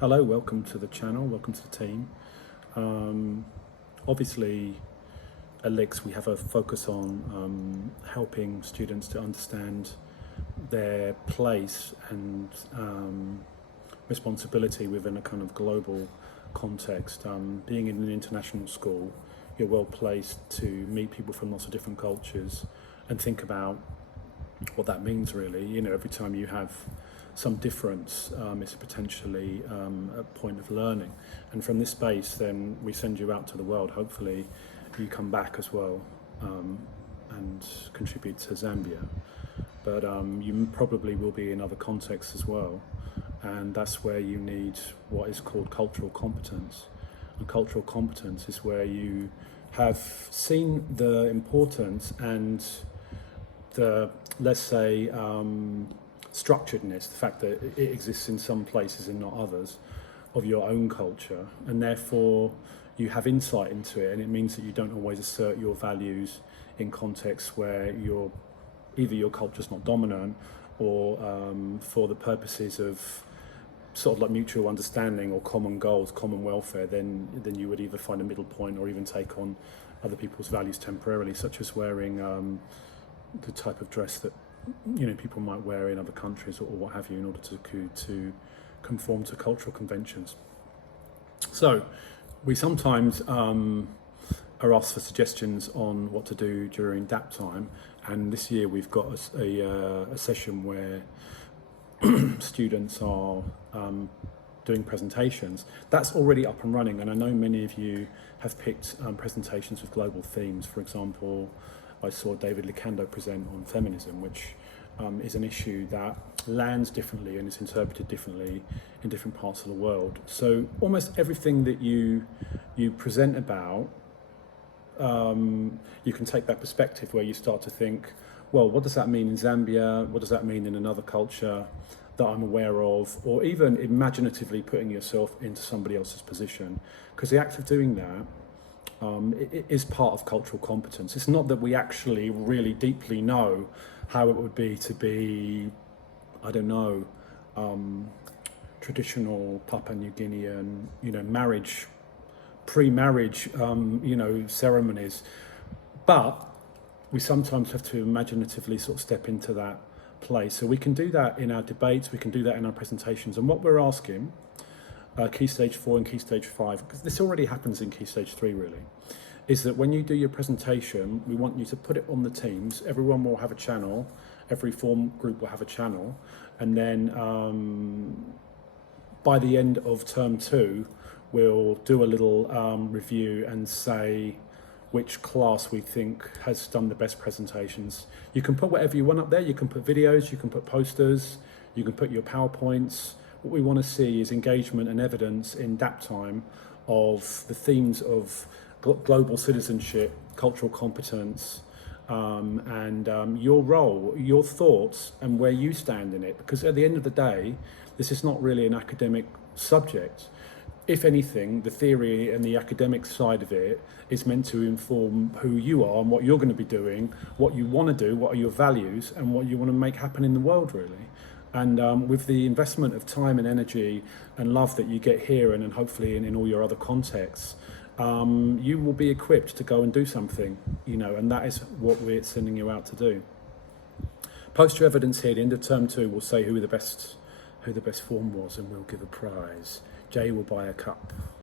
Hello, welcome to the channel, welcome to the team. Obviously, at LIX we have a focus on helping students to understand their place and responsibility within a kind of global context. Being in an international school, you're well placed to meet people from lots of different cultures and think about what that means really. You know, every time you have some difference, it's potentially a point of learning. And from this space, then we send you out to the world. Hopefully you come back as well and contribute to Zambia. But you probably will be in other contexts as well. And that's where you need what is called cultural competence. And cultural competence is where you have seen the importance and the, let's say, structuredness, the fact that it exists in some places and not others, of your own culture, and therefore you have insight into it, and it means that you don't always assert your values in contexts where either your culture's not dominant or for the purposes of sort of like mutual understanding or common goals, common welfare, then you would either find a middle point or even take on other people's values temporarily, such as wearing the type of dress that people might wear in other countries or what have you, in order to conform to cultural conventions. So we sometimes are asked for suggestions on what to do during DAP time, and this year we've got a session where students are doing presentations. That's already up and running, and I know many of you have picked presentations with global themes. For example, I saw David Licando present on feminism, which is an issue that lands differently and is interpreted differently in different parts of the world. So almost everything that you present about, you can take that perspective where you start to think, well, what does that mean in Zambia? What does that mean in another culture that I'm aware of? Or even imaginatively putting yourself into somebody else's position. Because the act of doing that it is part of cultural competence. It's not that we actually really deeply know how it would be to be, I don't know, traditional Papua New Guinean, marriage, pre-marriage, ceremonies. But we sometimes have to imaginatively sort of step into that place. So we can do that in our debates, we can do that in our presentations. And what we're asking, Key Stage 4 and Key Stage 5, because this already happens in Key Stage 3 really, is that when you do your presentation, we want you to put it on the Teams. Everyone will have a channel, every form group will have a channel, and then by the end of term 2, we'll do a little review and say which class we think has done the best presentations. You can put whatever you want up there. You can put videos, you can put posters, you can put your PowerPoints. What we want to see is engagement and evidence in DAP time of the themes of global citizenship, cultural competence, and your role, your thoughts, and where you stand in it. Because at the end of the day, this is not really an academic subject. If anything, the theory and the academic side of it is meant to inform who you are and what you're going to be doing, what you want to do, what are your values, and what you want to make happen in the world, really. And with the investment of time and energy and love that you get here and hopefully in all your other contexts, you will be equipped to go and do something, and that is what we're sending you out to do. Post your evidence here. At the end of term 2, we'll say who the best form was, and we'll give a prize. Jay will buy a cup.